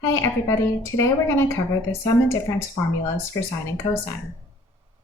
Hi everybody, today we're going to cover the sum and difference formulas for sine and cosine.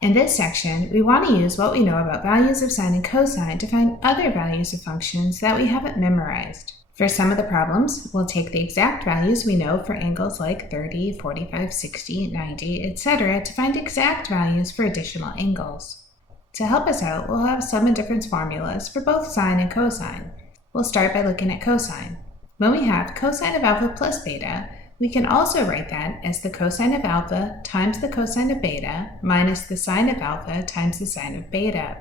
In this section, we want to use what we know about values of sine and cosine to find other values of functions that we haven't memorized. For some of the problems, we'll take the exact values we know for angles like 30, 45, 60, 90, etc. to find exact values for additional angles. To help us out, we'll have sum and difference formulas for both sine and cosine. We'll start by looking at cosine. When we have cosine of alpha plus beta, we can also write that as the cosine of alpha times the cosine of beta minus the sine of alpha times the sine of beta.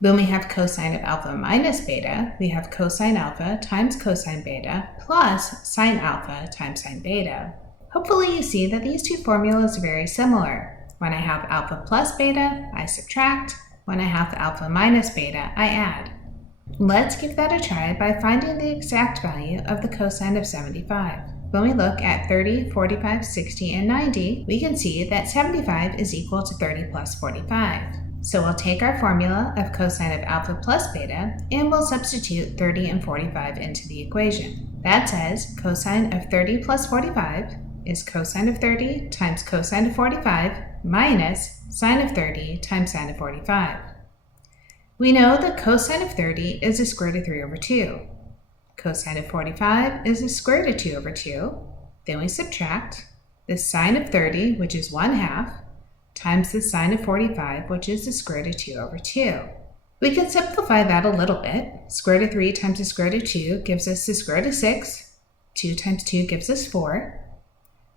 When we have cosine of alpha minus beta, we have cosine alpha times cosine beta plus sine alpha times sine beta. Hopefully you see that these two formulas are very similar. When I have alpha plus beta, I subtract. When I have alpha minus beta, I add. Let's give that a try by finding the exact value of the cosine of 75. When we look at 30, 45, 60, and 90, we can see that 75 is equal to 30 plus 45. So we'll take our formula of cosine of alpha plus beta and we'll substitute 30 and 45 into the equation. That says cosine of 30 plus 45 is cosine of 30 times cosine of 45 minus sine of 30 times sine of 45. We know that cosine of 30 is the square root of 3 over 2. Cosine of 45 is the square root of 2 over 2. Then we subtract the sine of 30, which is 1/2, times the sine of 45, which is the square root of 2 over 2. We can simplify that a little bit. Square root of 3 times the square root of 2 gives us the square root of 6. 2 times 2 gives us 4.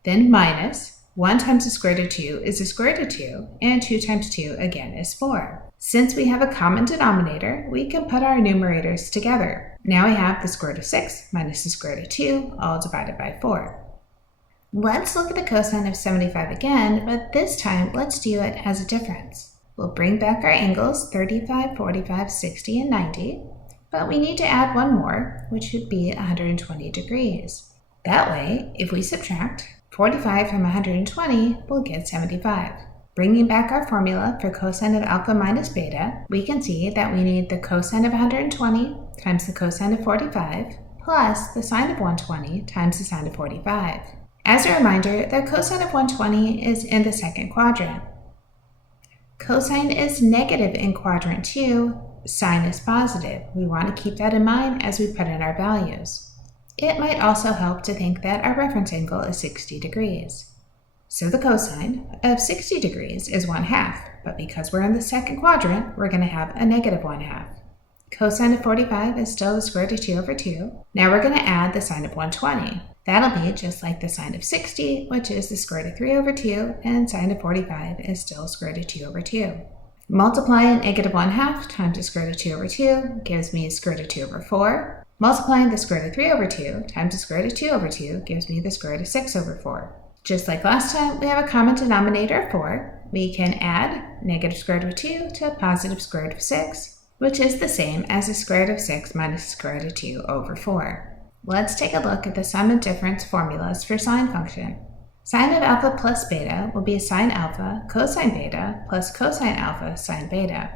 Then minus 1 times the square root of 2 is the square root of 2, and 2 times 2 again is 4. Since we have a common denominator, we can put our numerators together. Now we have the square root of 6 minus the square root of 2, all divided by 4. Let's look at the cosine of 75 again, but this time let's do it as a difference. We'll bring back our angles 35, 45, 60, and 90, but we need to add one more, which would be 120 degrees. That way, if we subtract 45 from 120, we'll get 75. Bringing back our formula for cosine of alpha minus beta, we can see that we need the cosine of 120 times the cosine of 45 plus the sine of 120 times the sine of 45. As a reminder, the cosine of 120 is in the second quadrant. Cosine is negative in quadrant 2, sine is positive. We want to keep that in mind as we put in our values. It might also help to think that our reference angle is 60 degrees. So the cosine of 60 degrees is 1/2, but because we're in the second quadrant, we're going to have a negative 1/2. Cosine of 45 is still the square root of 2 over 2. Now we're going to add the sine of 120. That'll be just like the sine of 60, which is the square root of 3 over 2, and sine of 45 is still square root of 2 over 2. Multiplying negative 1/2 times the square root of 2 over 2 gives me square root of 2 over 4. Multiplying the square root of 3 over 2 times the square root of 2 over 2 gives me the square root of 6 over 4. Just like last time, we have a common denominator of 4. We can add negative square root of 2 to a positive square root of 6, which is the same as the square root of 6 minus the square root of 2 over 4. Let's take a look at the sum and difference formulas for sine function. Sine of alpha plus beta will be sine alpha cosine beta plus cosine alpha sine beta.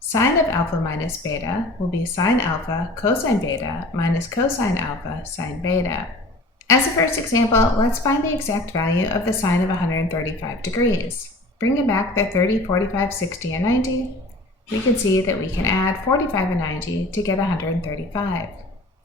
Sine of alpha minus beta will be sine alpha cosine beta minus cosine alpha sine beta. As a first example, let's find the exact value of the sine of 135 degrees. Bringing back the 30, 45, 60, and 90, we can see that we can add 45 and 90 to get 135.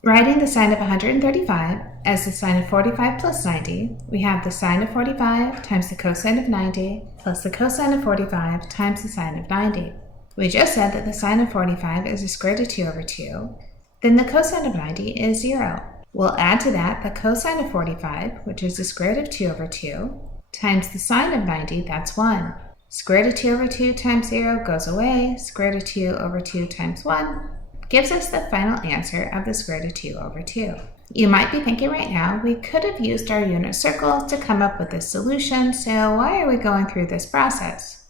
Writing the sine of 135 as the sine of 45 plus 90, we have the sine of 45 times the cosine of 90 plus the cosine of 45 times the sine of 90. We just said that the sine of 45 is the square root of 2 over 2, then the cosine of 90 is 0. We'll add to that the cosine of 45, which is the square root of 2 over 2, times the sine of 90, that's 1. Square root of 2 over 2 times 0 goes away. Square root of 2 over 2 times 1 gives us the final answer of the square root of 2 over 2. You might be thinking right now, we could have used our unit circle to come up with this solution, so why are we going through this process?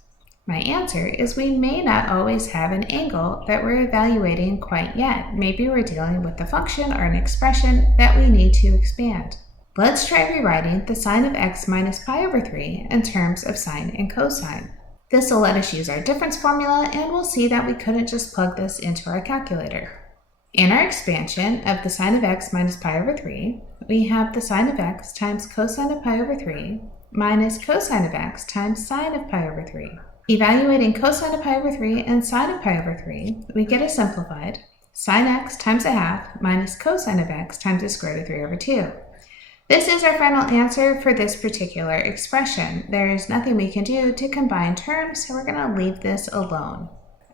My answer is we may not always have an angle that we're evaluating quite yet. Maybe we're dealing with a function or an expression that we need to expand. Let's try rewriting the sine of x minus pi over 3 in terms of sine and cosine. This will let us use our difference formula, and we'll see that we couldn't just plug this into our calculator. In our expansion of the sine of x minus pi over 3, we have the sine of x times cosine of pi over 3 minus cosine of x times sine of pi over 3. Evaluating cosine of pi over 3 and sine of pi over 3, we get a simplified sine x times a half minus cosine of x times the square root of 3 over 2. This is our final answer for this particular expression. There is nothing we can do to combine terms, so we're going to leave this alone.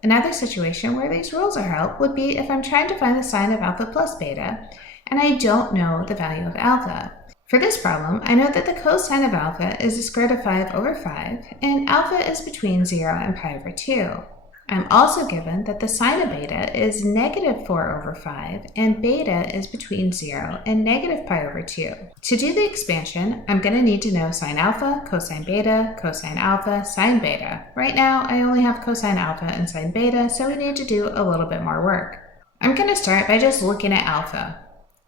Another situation where these rules are help would be if I'm trying to find the sine of alpha plus beta, and I don't know the value of alpha. For this problem, I know that the cosine of alpha is the square root of 5 over 5, and alpha is between 0 and pi over 2. I'm also given that the sine of beta is negative 4 over 5, and beta is between 0 and negative pi over 2. To do the expansion, I'm going to need to know sine alpha, cosine beta, cosine alpha, sine beta. Right now, I only have cosine alpha and sine beta, so we need to do a little bit more work. I'm going to start by just looking at alpha.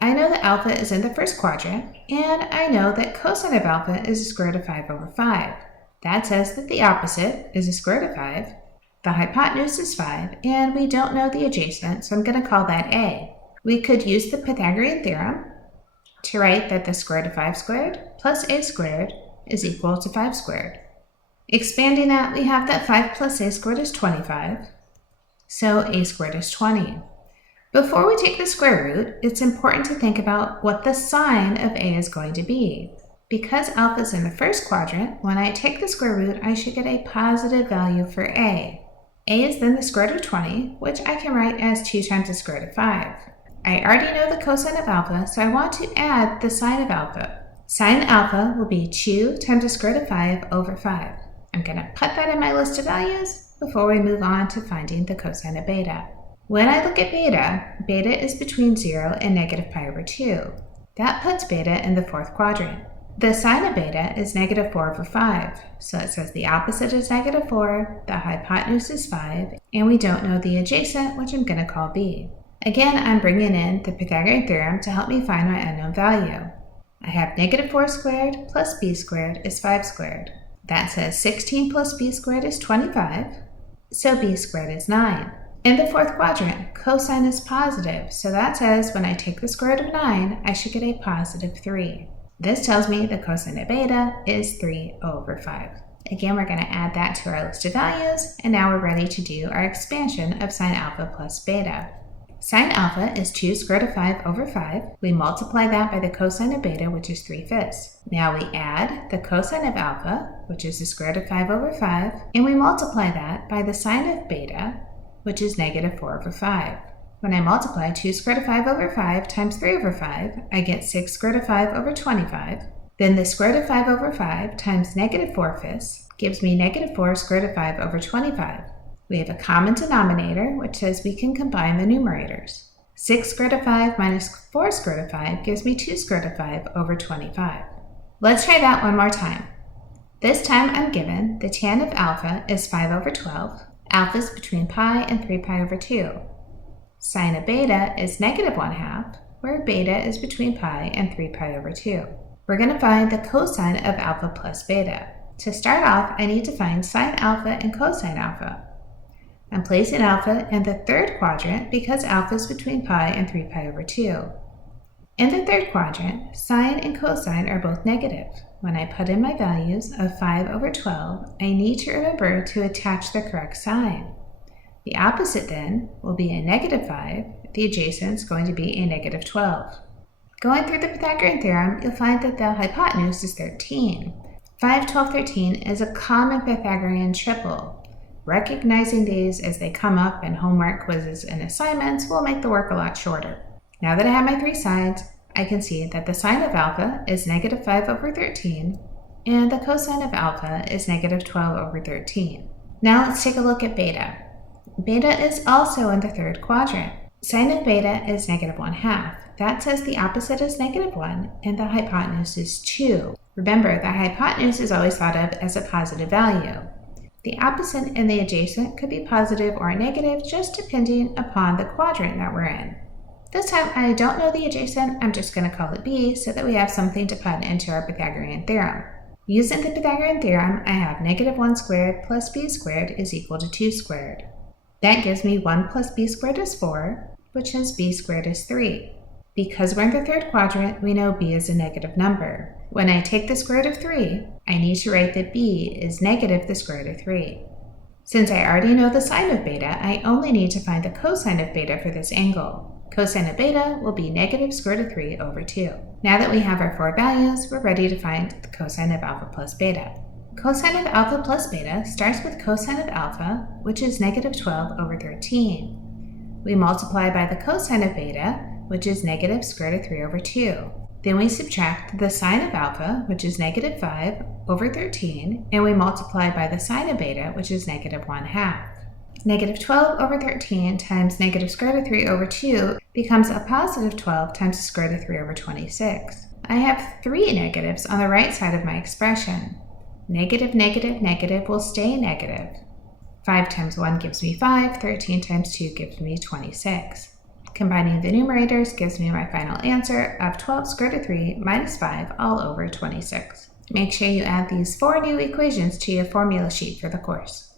I know that alpha is in the first quadrant, and I know that cosine of alpha is the square root of 5 over 5. That says that the opposite is the square root of 5. The hypotenuse is 5, and we don't know the adjacent, so I'm going to call that a. We could use the Pythagorean theorem to write that the square root of 5 squared plus a squared is equal to 5 squared. Expanding that, we have that 5 plus a squared is 25, so a squared is 20. Before we take the square root, it's important to think about what the sine of a is going to be. Because alpha is in the first quadrant, when I take the square root, I should get a positive value for a. A is then the square root of 20, which I can write as 2 times the square root of 5. I already know the cosine of alpha, so I want to add the sine of alpha. Sine alpha will be 2 times the square root of 5 over 5. I'm going to put that in my list of values before we move on to finding the cosine of beta. When I look at beta, beta is between 0 and negative pi over 2. That puts beta in the fourth quadrant. The sine of beta is negative 4 over 5, so it says the opposite is negative 4, the hypotenuse is 5, and we don't know the adjacent, which I'm going to call b. Again, I'm bringing in the Pythagorean theorem to help me find my unknown value. I have negative 4 squared plus b squared is 5 squared. That says 16 plus b squared is 25, so b squared is 9. In the fourth quadrant, cosine is positive, so that says when I take the square root of 9, I should get a positive 3. This tells me the cosine of beta is 3 over 5. Again, we're going to add that to our list of values, and now we're ready to do our expansion of sine alpha plus beta. Sine alpha is 2 square root of 5 over 5. We multiply that by the cosine of beta, which is 3/5. Now we add the cosine of alpha, which is the square root of 5 over 5, and we multiply that by the sine of beta, which is negative 4 over 5. When I multiply 2 square root of 5 over 5 times 3 over 5, I get 6 square root of 5 over 25. Then the square root of 5 over 5 times negative 4/5 gives me negative 4 square root of 5 over 25. We have a common denominator, which says we can combine the numerators. 6 square root of 5 minus 4 square root of 5 gives me 2 square root of 5 over 25. Let's try that one more time. This time I'm given the tan of alpha is 5 over 12. Alpha is between pi and 3 pi over 2. Sine of beta is negative 1/2, where beta is between pi and 3 pi over 2. We're going to find the cosine of alpha plus beta. To start off, I need to find sine alpha and cosine alpha. I'm placing alpha in the third quadrant because alpha is between pi and 3 pi over 2. In the third quadrant, sine and cosine are both negative. When I put in my values of 5 over 12, I need to remember to attach the correct sign. The opposite then will be a negative 5. The adjacent is going to be a negative 12. Going through the Pythagorean theorem, you'll find that the hypotenuse is 13. 5, 12, 13 is a common Pythagorean triple. Recognizing these as they come up in homework, quizzes, and assignments will make the work a lot shorter. Now that I have my three sides, I can see that the sine of alpha is negative 5 over 13, and the cosine of alpha is negative 12 over 13. Now let's take a look at beta. Beta is also in the third quadrant. Sine of beta is negative 1/2. That says the opposite is negative 1, and the hypotenuse is 2. Remember, the hypotenuse is always thought of as a positive value. The opposite and the adjacent could be positive or negative, just depending upon the quadrant that we're in. This time, I don't know the adjacent, I'm just going to call it b so that we have something to put into our Pythagorean theorem. Using the Pythagorean theorem, I have negative 1 squared plus b squared is equal to 2 squared. That gives me 1 plus b squared is 4, which has b squared is 3. Because we're in the third quadrant, we know b is a negative number. When I take the square root of 3, I need to write that b is negative the square root of 3. Since I already know the sine of beta, I only need to find the cosine of beta for this angle. Cosine of beta will be negative square root of 3 over 2. Now that we have our 4 values, we're ready to find the cosine of alpha plus beta. Cosine of alpha plus beta starts with cosine of alpha, which is negative 12 over 13. We multiply by the cosine of beta, which is negative square root of 3 over 2. Then we subtract the sine of alpha, which is negative 5 over 13, and we multiply by the sine of beta, which is negative 1/2. Negative 12 over 13 times negative square root of 3 over 2 becomes a positive 12 times the square root of 3 over 26. I have 3 negatives on the right side of my expression. Negative, negative, negative will stay negative. 5 times 1 gives me 5, 13 times 2 gives me 26. Combining the numerators gives me my final answer of 12 square root of 3 minus 5 all over 26. Make sure you add these 4 new equations to your formula sheet for the course.